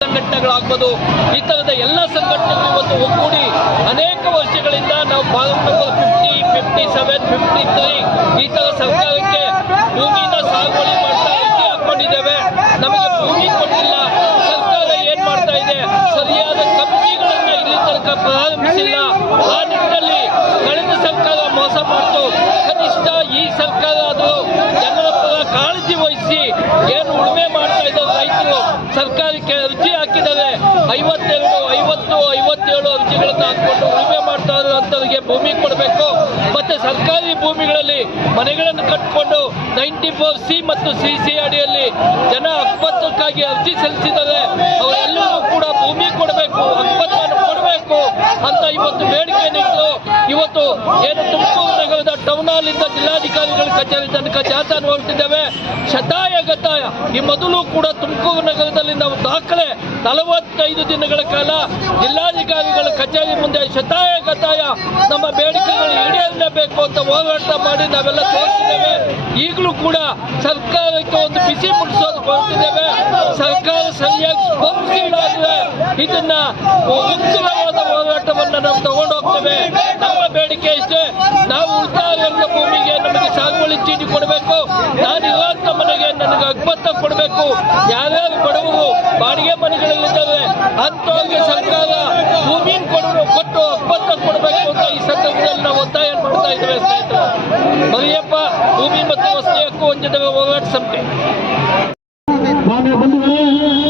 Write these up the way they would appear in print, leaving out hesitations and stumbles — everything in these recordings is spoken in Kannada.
ಸಂಘಟನೆಗಳಾಗ್ಬೋದು, ಈ ತರದ ಎಲ್ಲ ಸಂಘಟನೆಗಳು ಇವತ್ತು ಒಗ್ಗೂಡಿ ಅನೇಕ ವರ್ಷಗಳಿಂದ ನಾವು 50, 57, 53 ಈ ತರ ಸರ್ಕಾರಕ್ಕೆ ಭೂಮಿನ ಸಾಗುವಳಿ ಮಾಡ್ತಾ ಅರ್ಜಿ ಹಾಕೊಂಡಿದ್ದೇವೆ. ನಮಗೆ ಭೂಮಿ ಕೊಟ್ಟಿಲ್ಲ. ಸರ್ಕಾರ ಏನ್ ಮಾಡ್ತಾ ಇದೆ, ಸರಿಯಾದ ಕಂಪನಿಗಳನ್ನ ಇಲ್ಲಿ ತನಕ ಪ್ರಾರಂಭಿಸಿಲ್ಲ. ಆ ನಿಟ್ಟಿನಲ್ಲಿ ಕಳೆದ ಸರ್ಕಾರ ಮೋಸ ಮಾಡ್ತು. ಕನಿಷ್ಠ ಈ ಸರ್ಕಾರ ಅದು ಜನರ ಪರ ಕಾಳಜಿ ವಹಿಸಿ ಏನು ಉಳುಮೆ ಮಾಡ್ತಾ ಇದ್ದಾರೆ ರೈತರು, ಸರ್ಕಾರಕ್ಕೆ ಅರ್ಜಿ ಹಾಕಿದ್ದಾರೆ. 57 ಅರ್ಜಿಗಳನ್ನು ಹಾಕೊಂಡು ಉಳುಮೆ ಮಾಡ್ತಾ ಇರುವಂತವರಿಗೆ ಭೂಮಿ ಕೊಡಬೇಕು. ಮತ್ತೆ ಸರ್ಕಾರಿ ಭೂಮಿಗಳಲ್ಲಿ ಮನೆಗಳನ್ನು ಕಟ್ಟಿಕೊಂಡು 94C ಮತ್ತು CC ಅಡಿಯಲ್ಲಿ ಜನ ಹಕ್ಕುಪತ್ರಕ್ಕಾಗಿ ಅರ್ಜಿ ಸಲ್ಲಿಸಿದ್ದಾರೆ. ಅವರೆಲ್ಲರೂ ಕೂಡ ಭೂಮಿ ಕೊಡಬೇಕು, ಹಕ್ಕುಪತ್ರವನ್ನು ಕೊಡಬೇಕು ಅಂತ ಇವತ್ತು ಬೇಡಿಕೆ ನಿಂತು ಇವತ್ತು ಏನು ತುಮಕೂರು ನಗರದ ಟೌನ್ ಹಾಲ್ ಇಂದ ಜಿಲ್ಲಾಧಿಕಾರಿಗಳ ಕಚೇರಿ ತನಕ ಜಾಥಾ ಹೊರಟಿದ್ದೇವೆ. ಶತಾಯ ಗತಾಯ ಈ ಮೊದಲು ಕೂಡ ತುಮಕೂರು ನಗರದಲ್ಲಿ ನಾವು ದಾಖಲೆ 45 ದಿನಗಳ ಕಾಲ ಜಿಲ್ಲಾಧಿಕಾರಿಗಳ ಕಚೇರಿ ಮುಂದೆ ಶತಾಯ ಗತಾಯ ನಮ್ಮ ಬೇಡಿಕೆಗಳು ಈಡೇರಲೇಬೇಕು ಅಂತ ಹೋರಾಟ ಮಾಡಿ ನಾವೆಲ್ಲ ತೋರಿಸಿದ್ದೇವೆ. ಈಗಲೂ ಕೂಡ ಸರ್ಕಾರಕ್ಕೆ ಒಂದು ಬಿಸಿ ಮುಟ್ಟಿಸೋದು ಹೊರಟಿದ್ದೇವೆ. ಸರ್ಕಾರ ಸರಿಯಾಗಿ ಸ್ಪಂದಿಸಿಲ್ಲ ಅಂದ್ರೆ ಇದನ್ನ ಉಗ್ರವಾದ ಹೋರಾಟವನ್ನು ನಾವು ತಗೊಂಡು ಹೋಗ್ತೇವೆ. ನಮ್ಮ ಬೇಡಿಕೆ ಇಷ್ಟೇ, ನಾವು ಉಳಿತಾಯ ಭೂಮಿಗೆ ನಮಗೆ ಸಾಗುವಳಿ ಚೀಟಿ ಕೊಡಬೇಕು. ನಾನು ಇರುವಂತ ಮನೆಗೆ ನನಗೆ ಹಕ್ಕುಪತ್ರ ಕೊಡಬೇಕು. ಯಾರ್ಯಾರು ಬಡವರು ಬಾಡಿಗೆ ಮನೆಗಳಲ್ಲಿದ್ದಾರೆ ಅಂತವರಿಗೆ ಸರ್ಕಾರ ಭೂಮಿ ಕೊಟ್ಟು ಹಕ್ಕುಪತ್ರ ಕೊಡಬೇಕು ಅಂತ ಈ ಸಂದರ್ಭದಲ್ಲಿ ನಾವು ಒತ್ತಾಯ ಮಾಡ್ತಾ ಇದ್ದೇವೆ. ಸ್ನೇಹಿತರೆ, ಮರಿಯಪ್ಪ ಭೂಮಿ ಮತ್ತು ವಸತಿ ಹಕ್ಕು ವಂಚಿತರ ಹೋರಾಟ ಸಮಿತಿ.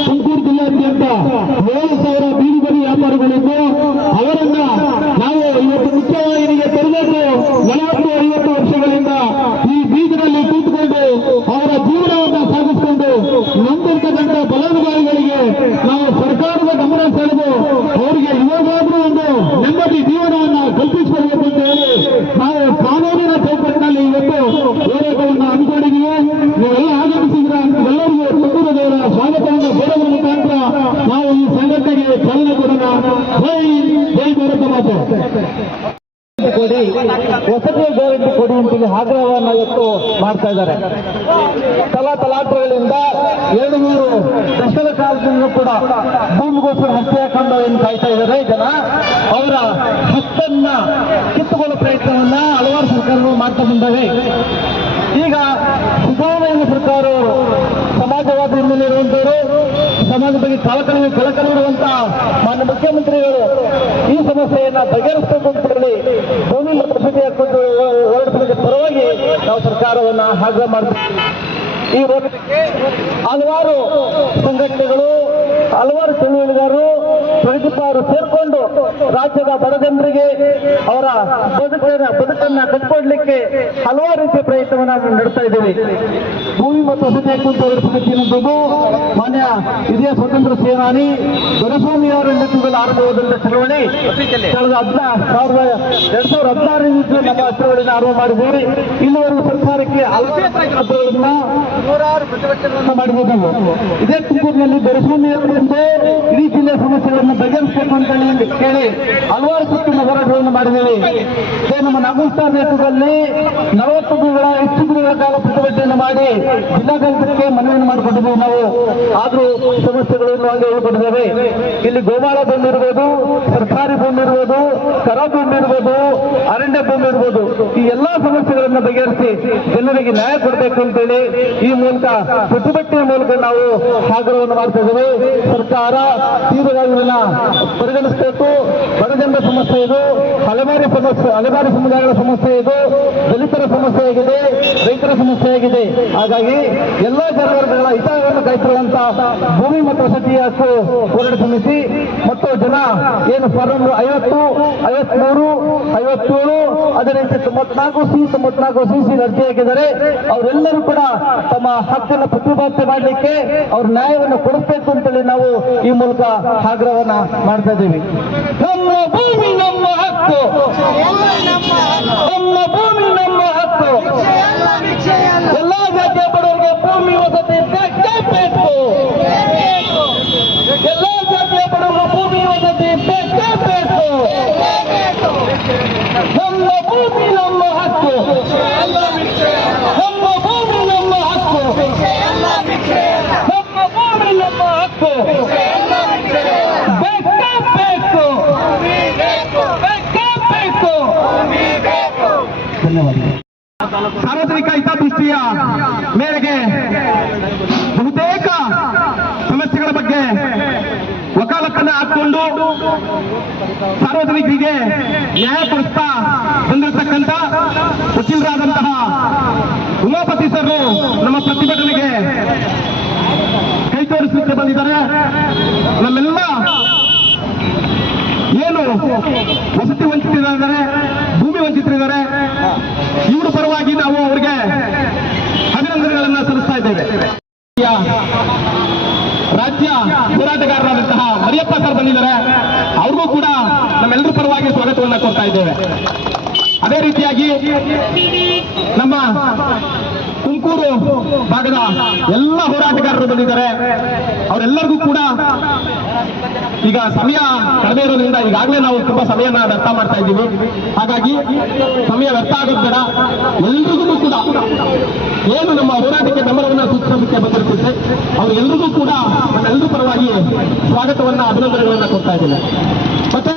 ತುಮಕೂರು ಜಿಲ್ಲಾದ್ಯಂತ 7,000 ಬೀದಿ ಬದಿ ವ್ಯಾಪಾರಿಗಳಿದ್ದು ಅವರನ್ನ ನಾವು ಇವತ್ತು ಮುಖ್ಯವಾಹಿನಿಗೆ ತರಬೇಕು. 40-50 ವರ್ಷಗಳಿಂದ ಈ ಬೀದಿನಲ್ಲಿ ಕೂತ್ಕೊಂಡು ಅವರ ಜೀವನವನ್ನು ಸಾಗಿಸಿಕೊಂಡು ನಂಬಿರ್ತಕ್ಕಂಥ ಫಲಾನುಭವಿಗಳಿಗೆ ನಾವು ಸರ್ಕಾರದ ಗಮನ ಸೆಳೆದು ಅವರಿಗೆ ಇವಾಗಾದ್ರೂ ಒಂದು ನೆಮ್ಮದಿ ಜೀವನವನ್ನು ಕಲ್ಪಿಸಿಕೊಡಬೇಕು ಅಂತ ಹೇಳಿ ನಾವು ಕಾನೂನಿನ ಚೌಕಟ್ಟಿನಲ್ಲಿ ಇವತ್ತು ಹೋರಾಟವನ್ನು ಹಮ್ಮಿಕೊಂಡಿದ್ದೀವಿ. ನೀವೆಲ್ಲ ಆಗಮಿಸಿದ್ರ ಎಲ್ಲರಿಗೂ ತುಮಕೂರದವರ ಸ್ವಾಗತವನ್ನು ಕೋರುವ ಮುಖಾಂತರ ನಾವು ಈ ಸಂಘಟನೆಗೆ ಚಾಲನೆ ಕೊಡೋಣ. ಜೈ ಭಾರತ ಮಾತೆ. ಕೊಡಿ, ವಸತಿ ಗ್ಯಾರಂಟಿ ಕೊಡಿ ಅಂತ ಆಗ್ರಹವನ್ನು ಇವತ್ತು ಮಾಡ್ತಾ ಇದ್ದಾರೆ. ತಲಾಂತರಗಳಿಂದ 200 ದಶಕದ ಕಾಲದಿಂದ ಕೂಡ ಭೂಮಿಗೋಸ್ಕರ ಹತ್ಯೆ ಹಾಕೊಂಡು ಏನು ಕಾಯ್ತಾ ಇದ್ದಾರೆ ಜನ. ಅವರ ಹಕ್ಕನ್ನ ಕಿತ್ತುಕೊಳ್ಳೋ ಪ್ರಯತ್ನವನ್ನ ಹಲವಾರು ಸರ್ಕಾರಗಳು ಮಾಡ್ತಾ ಬಂದವೆ. ಈಗ ಸಿದ್ದರಾಮಯ್ಯ ಸರ್ಕಾರ ಸಮಾಜವಾದ ಹಿನ್ನೆಲೆಯಿರುವಂತವರು, ಸಮಾಜದ ಬಗ್ಗೆ ಕಳಕಳಿರುವಂತಹ ಮಾನ್ಯ ಮುಖ್ಯಮಂತ್ರಿಗಳು ಈ ಸಮಸ್ಯೆಯನ್ನ ಬಗೆಹರಿಸಬೇಕು ಅಂತ ಹೇಳಿ ಭೂಮಿ ಮತ್ತು ವಸತಿ ಹಕ್ಕು ಹೋರಾಟದ ಪರವಾಗಿ ನಾವು ಸರ್ಕಾರವನ್ನ ಆಗ್ರಹ ಮಾಡ್ತೀವಿ. ಈ ಹೋರಾಟಕ್ಕೆ ಹಲವಾರು ಸಂಘಟನೆಗಳು, ಹಲವಾರು ಚಳುವಳಿಗಾರರು, ಪ್ರಗತಿಪರರು ಸೇರ್ಕೊಂಡು ರಾಜ್ಯದ ಬಡ ಜನರಿಗೆ ಅವರ ಬದುಕನ್ನ ಕಟ್ಕೊಡ್ಲಿಕ್ಕೆ ಹಲವಾರು ರೀತಿಯ ಪ್ರಯತ್ನವನ್ನು ನಾವು ನಡೆಸ್ತಾ ಇದ್ದೀವಿ. ಭೂಮಿ ಮತ್ತು ವಸತಿ ಹಕ್ಕು ಸಮಿತಿಯನ್ನದ್ದು ಮಾನ್ಯ ಹಿರಿಯ ಸ್ವತಂತ್ರ ಸೇನಾನಿ ದೊರೆಸ್ವಾಮಿ ಅವರ ನೇತೃತ್ವದಲ್ಲಿ ಆರಂಭವಾದಂತಹ ಚಳವಳಿ ಕಳೆದ 2016 ನಮ್ಮ ಚಳವಳಿನ ಆರಂಭ ಮಾಡಿದ್ದೀವಿ. ಇಲ್ಲಿವರೆಗೂ ಸರ್ಕಾರಕ್ಕೆ ಅಲ್ಪೇತರಗಳನ್ನ ನೂರಾರು ಪ್ರತಿಭಟನೆಗಳನ್ನು ಮಾಡಿದ್ದೀವಿ. ಇದೇ ತುಮಕೂರಿನಲ್ಲಿ ದೊರೆಸ್ವಾಮಿ ಅವರಿಂದ ಇಡೀ ಜಿಲ್ಲೆಯ ಸಮಸ್ಯೆಗಳನ್ನು ಬಗೆಹರಿಸಬೇಕು ಅಂತ ಕೇಳಿ ಹಲವಾರು ಸುತ್ತಿನ ಹೋರಾಟಗಳನ್ನು ಮಾಡಿದ್ದೀವಿ. ನಮ್ಮ ನಾಗೂಸ್ತಾರ್ ನೇತೃತ್ವದಲ್ಲಿ 40 ದಿನಗಳ ಹೆಚ್ಚು ದಿನಗಳ ಕಾಲ ಪ್ರತಿಭಟನೆಯನ್ನು ಮಾಡಿ ಜಿಲ್ಲಾಡಳಿತಕ್ಕೆ ಮನವಿಯನ್ನು ಮಾಡಿಕೊಂಡಿದ್ದೀವಿ ನಾವು. ಆದರೂ ಸಮಸ್ಯೆಗಳನ್ನು ಹಾಗೆ ಉಳ್ಕೊಂಡಿದ್ದೇವೆ. ಇಲ್ಲಿ ಗೋಮಾಳ ಭೂಮಿ ಇರ್ಬೋದು, ಸರ್ಕಾರಿ ಭೂಮಿ ಇರ್ಬೋದು, ಕರ ಭೂಮಿ ಇರ್ಬೋದು, ಅರಣ್ಯ ಭೂಮಿ ಇರ್ಬೋದು, ಈ ಎಲ್ಲಾ ಸಮಸ್ಯೆಗಳನ್ನು ಬಗೆಹರಿಸಿ ಜನರಿಗೆ ನ್ಯಾಯ ಕೊಡಬೇಕು ಅಂತೇಳಿ ಈ ಮೂಲಕ ಪ್ರತಿಭಟನೆಯ ಮೂಲಕ ನಾವು ಆಗ್ರಹವನ್ನು ಮಾಡ್ತಾ ಇದ್ದೇವೆ. ಸರ್ಕಾರ ತೀವ್ರವಾಗಿ ಪರಿಗಣಿಸಬೇಕು. ಬಡ ಜನರ ಸಮಸ್ಯೆ ಇದು, ಹಲವಾರು ಸಮುದಾಯಗಳ ಸಮಸ್ಯೆ ಇದು, ದಲಿತರ ಸಮಸ್ಯೆ ಆಗಿದೆ, ರೈತರ ಸಮಸ್ಯೆ ಆಗಿದೆ. ಹಾಗಾಗಿ ಎಲ್ಲಾ ಜನವರ್ಗಗಳ ಹಿತವನ್ನು ಕಾಯ್ತಿರುವಂತಹ ಭೂಮಿ ಮತ್ತು ವಸತಿ ಹಕ್ಕು ಹೋರಾಟ ಸಮಿತಿ ಮತ್ತು ಜನ ಏನು ಫಾರಂ 50, 53, 57 ಅದೇ ರೀತಿ 94 CC ಅರ್ಜಿ ಹಾಕಿದ್ದಾರೆ. ಅವರೆಲ್ಲರೂ ಕೂಡ ತಮ್ಮ ಹಕ್ಕನ್ನು ಪ್ರತಿಪಾದನೆ ಮಾಡಲಿಕ್ಕೆ ಅವ್ರ ನ್ಯಾಯವನ್ನು ಕೊಡಿಸಬೇಕು ಅಂತೇಳಿ ನಾವು ಈ ಮೂಲಕ ಆಗ್ರಹವನ್ನ ಮಾಡ್ತಾ ಇದ್ದೀವಿ. ನಮ್ಮ ಭೂಮಿ ನಮ್ಮ ಹಕ್ಕು, ನಮ್ಮ ಭೂಮಿ ನಮ್ಮ ಹಕ್ಕು. ಎಲ್ಲಾ ಜಾತಿಯ ಬಡವರಿಗೆ ಭೂಮಿ ವಸತಿ ಬೇಕೇ ಬೇಕು. ಎಲ್ಲಾ ಜಾತಿಯ ಬಡವರಿಗೆ ಭೂಮಿ ವಸತಿ ಬೇಕೇ ಬೇಕು. ಧನ್ಯವಾದಗಳು. ಸಾರ್ವಜನಿಕ ಹಿತದೃಷ್ಟಿಯ ಮೇರೆಗೆ ಬಹುತೇಕ ಸಮಸ್ಯೆಗಳ ಬಗ್ಗೆ ವಕಾಲತ್ತನ್ನ ಹಾಕೊಂಡು ಸಾರ್ವಜನಿಕರಿಗೆ ನ್ಯಾಯ ಕೊಡಿಸ್ತಾ ಬಂದಿರತಕ್ಕಂಥ ವಕೀಲರಾದಂತಹ ಉಮಾಪತಿ ಸರ್ ನಮ್ಮ ಪ್ರತಿಭಟನೆಗೆ ಕೈ ತೋರಿಸಲಿಕ್ಕೆ ಬಂದಿದ್ದಾರೆ. ನಮ್ಮೆಲ್ಲ ಏನು ವಸತಿ ವಂಚಿತರಿದ್ದಾರೆ, ಭೂಮಿ ವಂಚಿತರಿದ್ದಾರೆ, ಇವರ ಪರವಾಗಿ ನಾವು ಅವರಿಗೆ ಅಭಿನಂದನೆಗಳನ್ನ ಸಲ್ಲಿಸ್ತಾ ಇದ್ದೇವೆ. ರಾಜ್ಯ ಹೋರಾಟಗಾರರಾದಂತಹ ಮರಿಯಪ್ಪ ಸರ್ ಬಂದಿದ್ದಾರೆ, ಅವ್ರಿಗೂ ಕೂಡ ನಮ್ಮೆಲ್ಲರ ಪರವಾಗಿ ಸ್ವಾಗತವನ್ನ ಕೊಡ್ತಾ ಇದ್ದೇವೆ. ಅದೇ ರೀತಿಯಾಗಿ ನಮ್ಮ ತುಮಕೂರು ಭಾಗದ ಎಲ್ಲ ಹೋರಾಟಗಾರರು ಬಂದಿದ್ದಾರೆ, ಅವರೆಲ್ಲರಿಗೂ ಕೂಡ ಈಗ ಸಮಯ ಕಡಿಮೆ ಇರೋದ್ರಿಂದ ಈಗಾಗಲೇ ನಾವು ತುಂಬಾ ಸಮಯನ ವ್ಯರ್ಥ ಮಾಡ್ತಾ ಇದ್ದೀವಿ. ಹಾಗಾಗಿ ಸಮಯ ವ್ಯರ್ಥ ಆಗೋದು ಬೇಡ. ಎಲ್ರಿಗೂ ಕೂಡ ಏನು ನಮ್ಮ ಹೋರಾಟಕ್ಕೆ ಬೆಂಬಲವನ್ನ ಸೂಚಿಸೋದಕ್ಕೆ ಬಂದಿರ್ತಿದ್ರೆ ಅವರೆಲ್ಲರಿಗೂ ಕೂಡ ನಮ್ಮೆಲ್ಲರೂ ಪರವಾಗಿ ಸ್ವಾಗತವನ್ನ ಅಭಿನಂದನೆಗಳನ್ನ ಕೊಡ್ತಾ ಇದ್ದೇನೆ. ಮತ್ತೆ